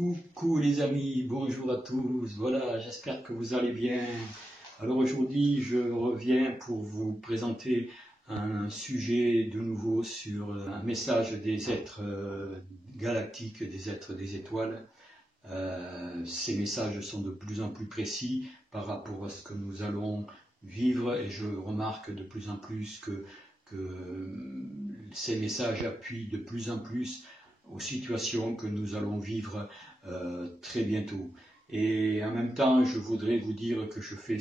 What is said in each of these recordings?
Coucou les amis, bonjour à tous, voilà, j'espère que vous allez bien. Alors aujourd'hui, je reviens pour vous présenter un sujet de nouveau sur un message des êtres galactiques, des êtres des étoiles. Ces messages sont de plus en plus précis par rapport à ce que nous allons vivre et je remarque de plus en plus que ces messages appuient de plus en plus aux situations que nous allons vivre très bientôt. Et en même temps, je voudrais vous dire que je fais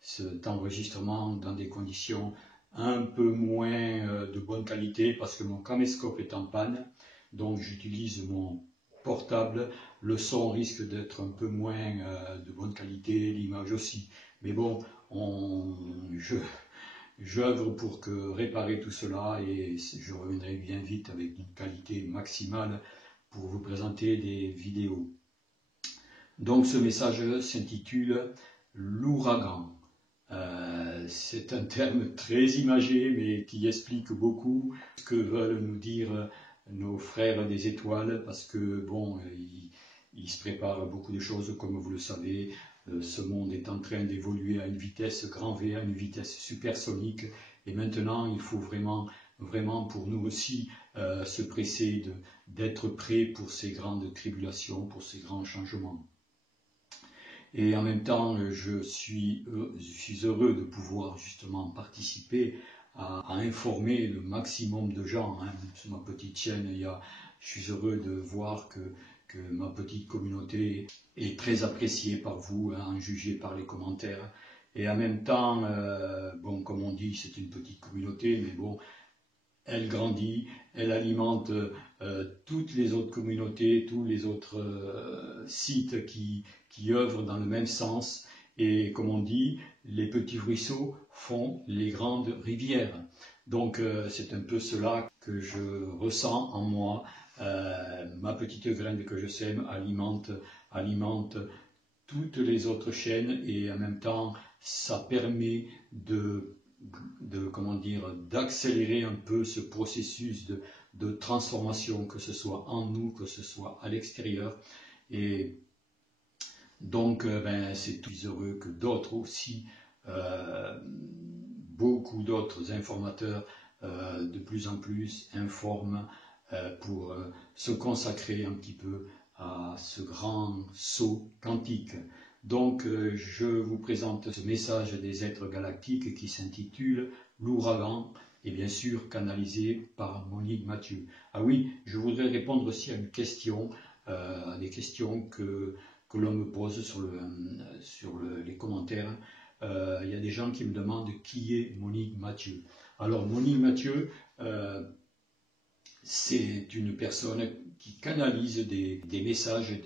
cet enregistrement dans des conditions un peu moins de bonne qualité parce que mon caméscope est en panne, donc j'utilise mon portable. Le son risque d'être un peu moins de bonne qualité, l'image aussi. Mais bon, j'œuvre pour réparer tout cela et je reviendrai bien vite avec une qualité maximale pour vous présenter des vidéos. Donc ce message s'intitule l'ouragan. C'est un terme très imagé mais qui explique beaucoup ce que veulent nous dire nos frères des étoiles parce que bon, il se prépare beaucoup de choses comme vous le savez. Ce monde est en train d'évoluer à une vitesse grand V, à une vitesse supersonique et maintenant il faut vraiment pour nous aussi se presser d'être prêts pour ces grandes tribulations, pour ces grands changements. Et en même temps, je suis heureux de pouvoir justement participer à informer le maximum de gens. Sur ma petite chaîne, je suis heureux de voir que ma petite communauté est très appréciée par vous, en jugé par les commentaires. Et en même temps, bon, comme on dit, c'est une petite communauté, mais bon, elle grandit, elle alimente toutes les autres communautés, tous les autres sites qui œuvrent dans le même sens. Et comme on dit, les petits ruisseaux font les grandes rivières. Donc c'est un peu cela que je ressens en moi. Ma petite graine que je sème alimente toutes les autres chaînes et en même temps ça permet d'accélérer un peu ce processus de transformation, que ce soit en nous, que ce soit à l'extérieur. Et donc c'est tout heureux que d'autres aussi, beaucoup d'autres informateurs de plus en plus informent pour se consacrer un petit peu à ce grand saut quantique. Donc je vous présente ce message des êtres galactiques qui s'intitule l'ouragan et bien sûr canalisé par Monique Mathieu. Ah oui, je voudrais répondre aussi à une question, à des questions que l'on me pose sur les commentaires. Il y a des gens qui me demandent qui est Monique Mathieu. Alors Monique Mathieu, c'est une personne qui canalise des messages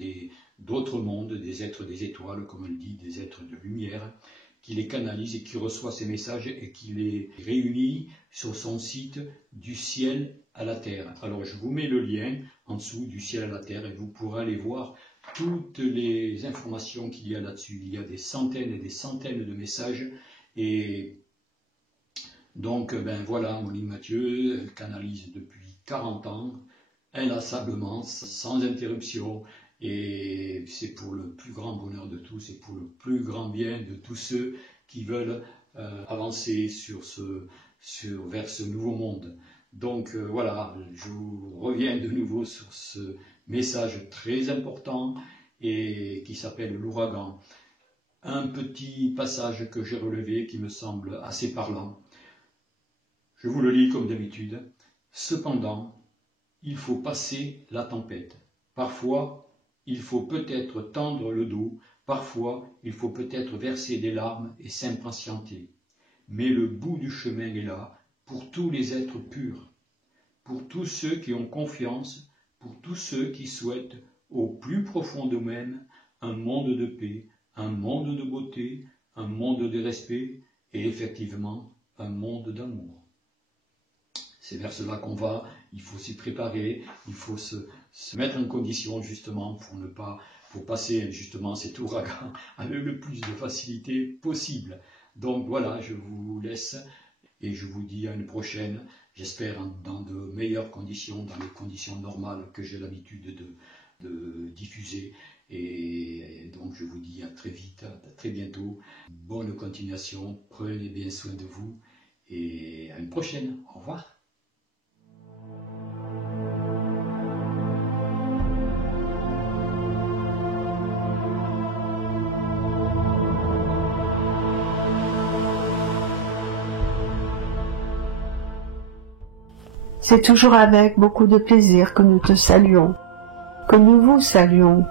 d'autres mondes, des êtres des étoiles, comme on le dit, des êtres de lumière, qui les canalise et qui reçoit ces messages et qui les réunit sur son site du ciel à la terre. Alors je vous mets le lien en dessous du ciel à la terre et vous pourrez aller voir toutes les informations qu'il y a là-dessus. Il y a des centaines et des centaines de messages et donc voilà, Monique Mathieu, elle canalise depuis 40 ans, inlassablement, sans interruption, et c'est pour le plus grand bonheur de tous, et pour le plus grand bien de tous ceux qui veulent avancer vers ce nouveau monde. Donc voilà, je reviens de nouveau sur ce message très important et qui s'appelle l'ouragan. Un petit passage que j'ai relevé qui me semble assez parlant. Je vous le lis comme d'habitude. Cependant, il faut passer la tempête. Parfois, il faut peut-être tendre le dos, parfois, il faut peut-être verser des larmes et s'impatienter. Mais le bout du chemin est là pour tous les êtres purs, pour tous ceux qui ont confiance, pour tous ceux qui souhaitent au plus profond d'eux-mêmes un monde de paix, un monde de beauté, un monde de respect et effectivement un monde d'amour. C'est vers cela qu'on va, il faut s'y préparer, il faut se mettre en condition justement pour passer justement cet ouragan avec le plus de facilité possible. Donc voilà, je vous laisse et je vous dis à une prochaine, j'espère dans de meilleures conditions, dans les conditions normales que j'ai l'habitude de diffuser. Et donc je vous dis à très vite, à très bientôt. Bonne continuation, prenez bien soin de vous et à une prochaine. Au revoir. C'est toujours avec beaucoup de plaisir que nous te saluons, que nous vous saluons.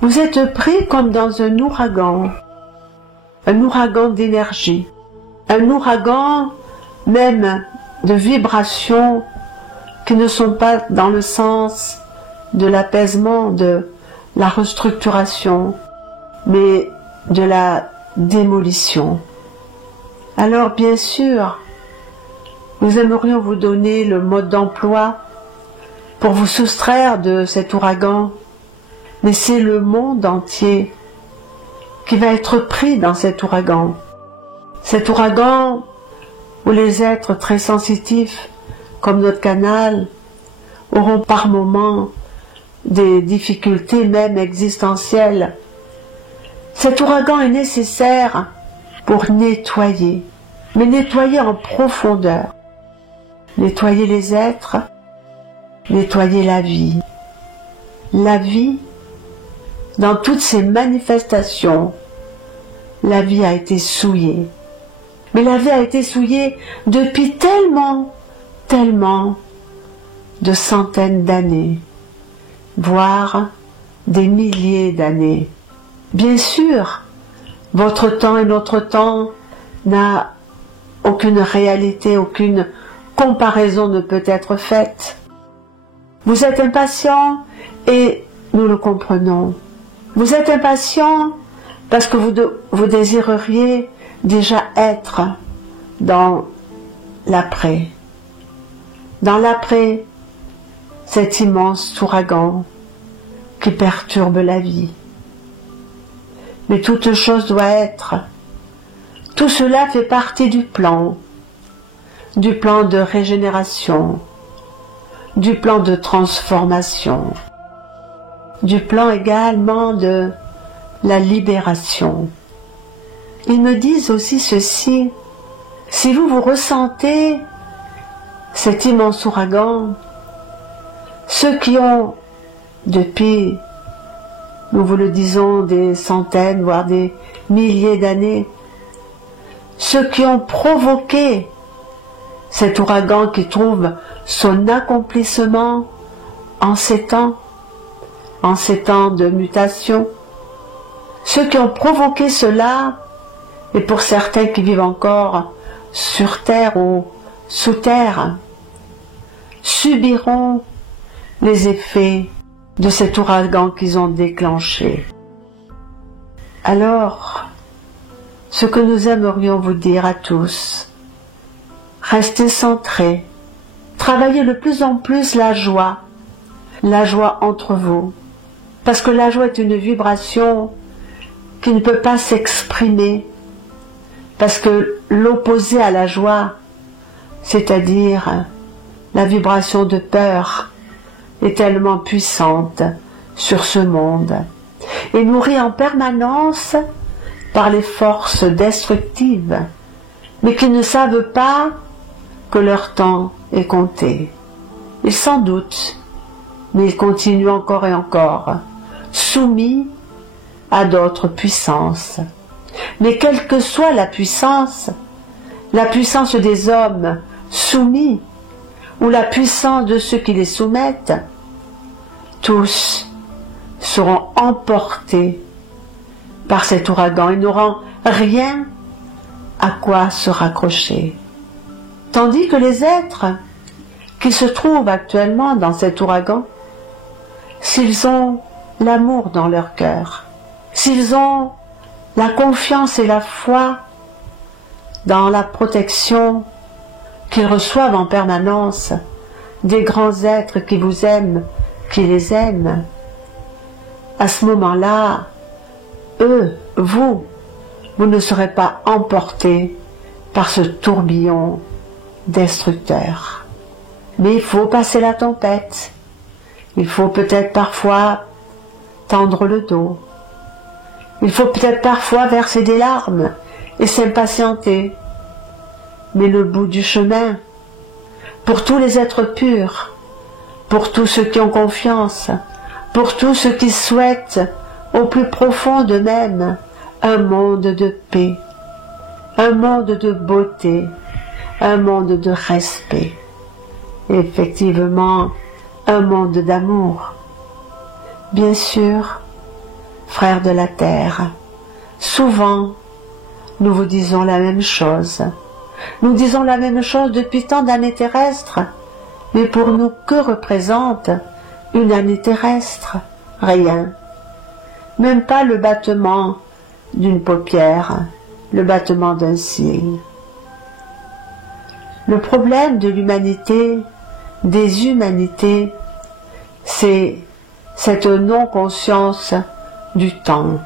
Vous êtes pris comme dans un ouragan d'énergie, un ouragan même de vibrations qui ne sont pas dans le sens de l'apaisement, de la restructuration, mais de la démolition. Alors bien sûr, nous aimerions vous donner le mode d'emploi pour vous soustraire de cet ouragan, mais c'est le monde entier qui va être pris dans cet ouragan. Cet ouragan où les êtres très sensitifs, comme notre canal, auront par moments des difficultés même existentielles. Cet ouragan est nécessaire pour nettoyer, mais nettoyer en profondeur. Nettoyer les êtres, nettoyer la vie. La vie, dans toutes ses manifestations, la vie a été souillée. Mais la vie a été souillée depuis tellement de centaines d'années, voire des milliers d'années. Bien sûr, votre temps et notre temps n'a aucune réalité, aucune comparaison ne peut être faite. Vous êtes impatient et nous le comprenons. Vous êtes impatient parce que vous désireriez déjà être dans l'après. Dans l'après, cet immense ouragan qui perturbe la vie. Mais toute chose doit être. Tout cela fait partie du plan de régénération, du plan de transformation, du plan également de la libération. Ils me disent aussi ceci, si vous ressentez cet immense ouragan, ceux qui ont, depuis, nous vous le disons, des centaines, voire des milliers d'années, ceux qui ont provoqué cet ouragan qui trouve son accomplissement en ces temps de mutation, ceux qui ont provoqué cela, et pour certains qui vivent encore sur terre ou sous terre, subiront les effets de cet ouragan qu'ils ont déclenché. Alors, ce que nous aimerions vous dire à tous, restez centrés, travaillez de plus en plus la joie entre vous, parce que la joie est une vibration qui ne peut pas s'exprimer, parce que l'opposé à la joie, c'est-à-dire la vibration de peur, est tellement puissante sur ce monde et nourrie en permanence par les forces destructives, mais qui ne savent pas que leur temps est compté. Ils s'en doutent, mais ils continuent encore et encore, soumis à d'autres puissances. Mais quelle que soit la puissance des hommes soumis, ou la puissance de ceux qui les soumettent, tous seront emportés par cet ouragan et n'auront rien à quoi se raccrocher. Tandis que les êtres qui se trouvent actuellement dans cet ouragan, s'ils ont l'amour dans leur cœur, s'ils ont la confiance et la foi dans la protection qu'ils reçoivent en permanence des grands êtres qui vous aiment, qui les aiment, à ce moment-là, eux, vous ne serez pas emportés par ce tourbillon destructeur. Mais il faut passer la tempête, Il faut peut-être parfois tendre le dos. Il faut peut-être parfois verser des larmes et s'impatienter. Mais le bout du chemin, pour tous les êtres purs, pour tous ceux qui ont confiance, pour tous ceux qui souhaitent au plus profond d'eux-mêmes un monde de paix, un monde de beauté, un monde de respect, et effectivement un monde d'amour. Bien sûr, frères de la terre, souvent nous vous disons la même chose. Nous disons la même chose depuis tant d'années terrestres, mais pour nous, que représente une année terrestre? Rien. Même pas le battement d'une paupière, le battement d'un cil. Le problème de l'humanité, des humanités, c'est cette non-conscience du temps.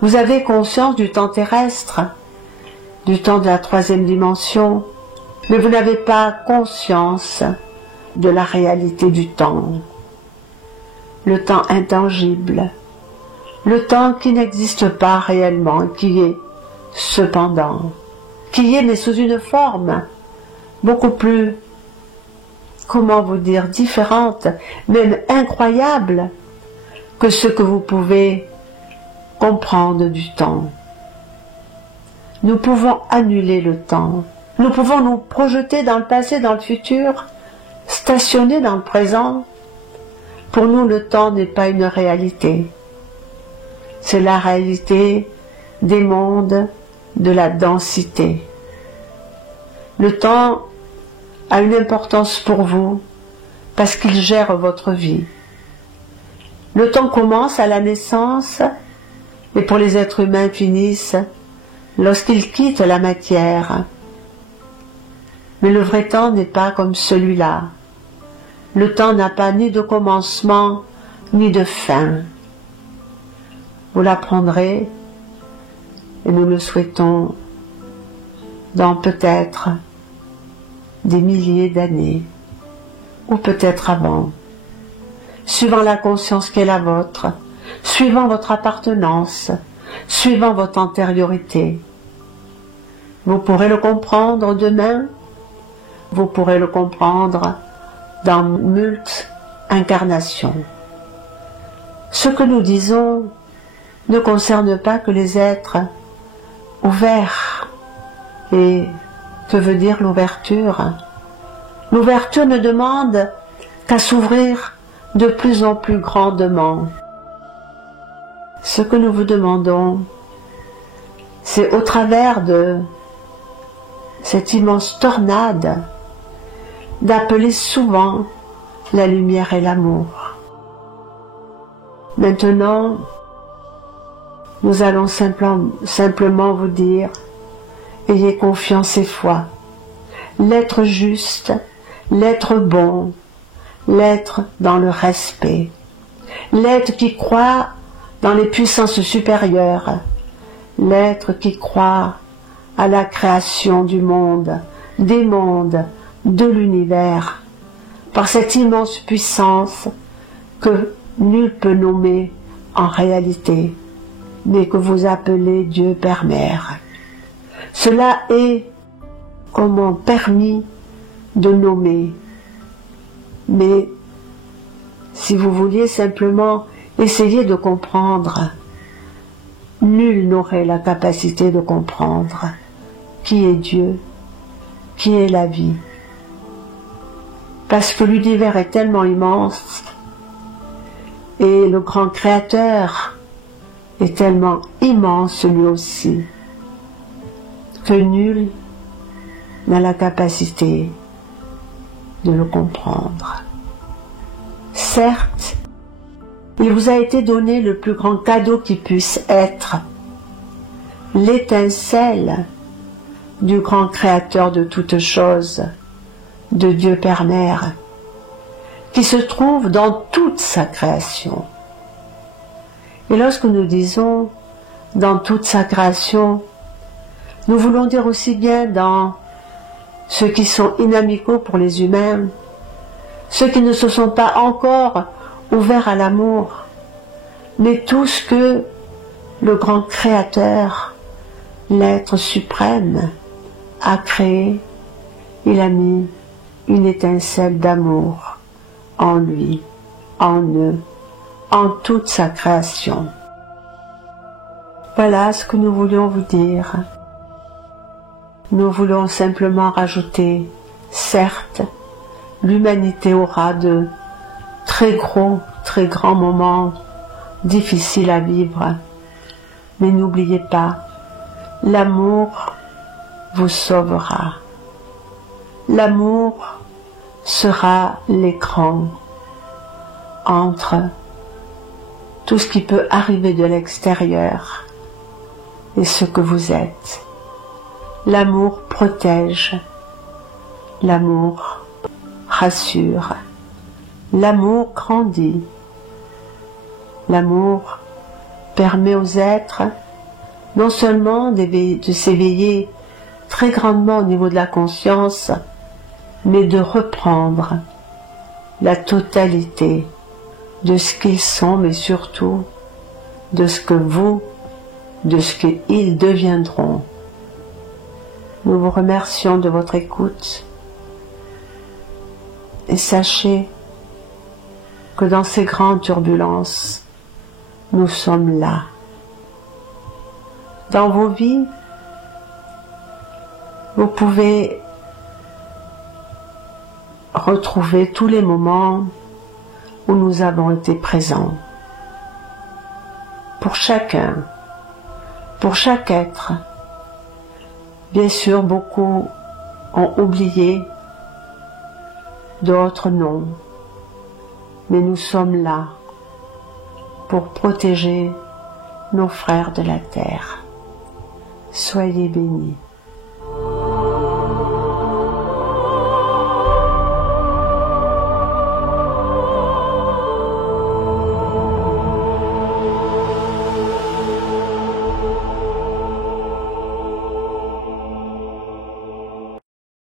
Vous avez conscience du temps terrestre, du temps de la troisième dimension, mais vous n'avez pas conscience de la réalité du temps. Le temps intangible, le temps qui n'existe pas réellement, qui est cependant, qui est mais sous une forme beaucoup plus, comment vous dire, différente, même incroyable, que ce que vous pouvez comprendre du temps. Nous pouvons annuler le temps. Nous pouvons nous projeter dans le passé, dans le futur, stationner dans le présent. Pour nous, le temps n'est pas une réalité. C'est la réalité des mondes de la densité. Le temps a une importance pour vous parce qu'il gère votre vie. Le temps commence à la naissance et pour les êtres humains finissent lorsqu'ils quittent la matière. Mais le vrai temps n'est pas comme celui-là. Le temps n'a pas ni de commencement ni de fin. Vous l'apprendrez, et nous le souhaitons, dans peut-être des milliers d'années, ou peut-être avant, suivant la conscience qui est la vôtre, suivant votre appartenance, suivant votre antériorité. Vous pourrez le comprendre demain, vous pourrez le comprendre dans moult incarnations. Ce que nous disons ne concerne pas que les êtres ouverts. Et que veut dire l'ouverture? L'ouverture ne demande qu'à s'ouvrir de plus en plus grandement. Ce que nous vous demandons, c'est au travers de cette immense tornade d'appeler souvent la lumière et l'amour. Maintenant, nous allons simplement vous dire, ayez confiance et foi. L'être juste, l'être bon, l'être dans le respect, l'être qui croit dans les puissances supérieures, l'être qui croit à la création du monde, des mondes, de l'univers, par cette immense puissance que nul peut nommer en réalité, mais que vous appelez Dieu Père Mère. Cela est comment permis de nommer, mais si vous vouliez simplement essayer de comprendre, nul n'aurait la capacité de comprendre qui est Dieu, qui est la vie. Parce que l'univers est tellement immense et le grand créateur est tellement immense lui aussi que nul n'a la capacité de le comprendre. Certes, il vous a été donné le plus grand cadeau qui puisse être, l'étincelle du grand créateur de toutes choses, de Dieu Père Mère, qui se trouve dans toute sa création. Et lorsque nous disons dans toute sa création, nous voulons dire aussi bien dans ceux qui sont inamicaux pour les humains, ceux qui ne se sont pas encore ouvert à l'amour, mais tout ce que le grand créateur, l'être suprême, a créé, il a mis une étincelle d'amour en lui, en eux, en toute sa création. Voilà ce que nous voulions vous dire. Nous voulons simplement rajouter, certes, l'humanité aura de très grands moments difficiles à vivre, mais n'oubliez pas, l'amour vous sauvera. L'amour sera l'écran entre tout ce qui peut arriver de l'extérieur et ce que vous êtes. L'amour protège, l'amour rassure, l'amour grandit, l'amour permet aux êtres non seulement de s'éveiller très grandement au niveau de la conscience, mais de reprendre la totalité de ce qu'ils sont, mais surtout de ce qu'ils deviendront. Nous vous remercions de votre écoute et sachez que dans ces grandes turbulences, nous sommes là. Dans vos vies, vous pouvez retrouver tous les moments où nous avons été présents. Pour chacun, pour chaque être. Bien sûr, beaucoup ont oublié, d'autres non. Mais nous sommes là pour protéger nos frères de la terre. Soyez bénis.